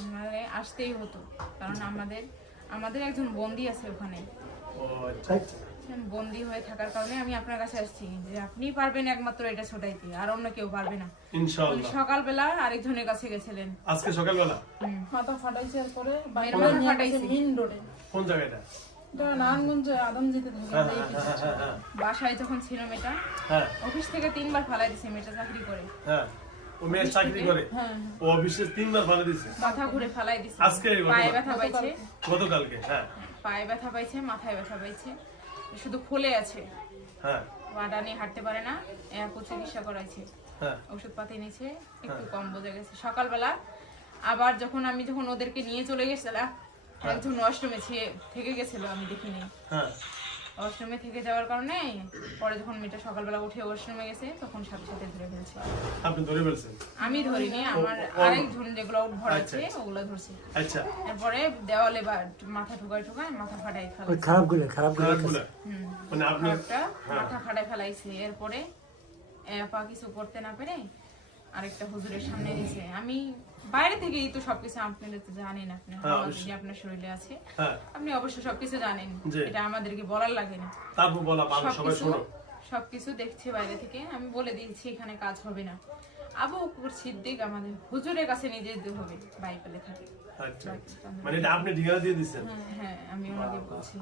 আমাদের আসতেই হতো, কারণ আমাদের একজন বন্দী আছে ওখানে। বন্দী হয়ে থাকার কারণে আমি আপনার কাছে আসছি যে আপনি পারবেন একমাত্র এটা ছোটাইতে, আর অন্য কেউ পারবে না। ইনশাআল্লাহ। সকালবেলা আরেকজনের কাছে গেছিলেন আজকে সকালবেলা মাথা ফাটাইছে, আর পরে মেয়ের মাথা ফাটাইছে। মেইন রোডে, কোন জায়গাটা? এটা নারায়ণগঞ্জে আদমজিতে থাকে। বাসায় যখন ছিল মেয়েটা, হ্যাঁ অফিস থেকে 3বার ফালাই দিছে। মেয়েটা চাকরি করে। হ্যাঁ, ও মেয়ে চাকরি করে, ও অফিসে 3বার ফালা দিছে, মাথা ঘুরে ফালাই দিছে। আজকে পায়ে ব্যথা পাইছে, গতকালকে। হ্যাঁ, পায়ে ব্যথা পাইছে, মাথায় ব্যথা পাইছে, শুধু ফুলে আছে। হ্যাঁ বাডা নিয়ে হাঁটতে পারে না। এরপর চিকিৎসা করাইছে, হ্যাঁ ওষুধ পাতি নিয়েছে, একটু কম বোঝা গেছে। সকালবেলা আবার যখন ওদেরকে নিয়ে চলে গেছিলাম, একজন ওয়াশরুমে থেকে গেছিল, আমি দেখিনি। হ্যাঁ, ওয়াশরুমে থেকে যাওয়ার কারণে পরে যখন মেয়েটা সকালবেলা উঠে ওয়াশরুমে গেছে, তখন সাথে সাথে ধরে ফেলছে। আপনি ধরে ফেলছেন? আমি ধরিনি, আমার আরেকজন যেগুলো ভর আছে ওগুলো ধরছে। আচ্ছা, এরপরে দেওয়ালে বা মাথা ঠুকায় মাথা ফাটাই ফেলাইছে। খারাপগুলো মানে আপনার মাথা ফাটাই ফেলাইছে। এরপরে পা কিছু করতে না পেরে আরেকটা হুজুরের সামনে দিয়েছে। আমি বাইরে থেকেই তো সবকিছু আপনাদের তো জানেন, আপনার শরীরে আছে, আপনি অবশ্য সবকিছু জানেন, এটা আমাদেরকে বলার লাগে না। তারপর বলা মানুষ সবাই শুনো, সবকিছু দেখছি বাইরে থেকে। আমি বলে দিয়েছি এখানে কাজ হবে না। আবু বকর সিদ্দিক আমাদের হুজুরের কাছে নিয়ে যেতে হবে, বাইপালে থাকে। আচ্ছা, মানে এটা আপনি ঠিকানা দিয়ে দিচ্ছেন? হ্যাঁ, আমি ওনাকে বলছি।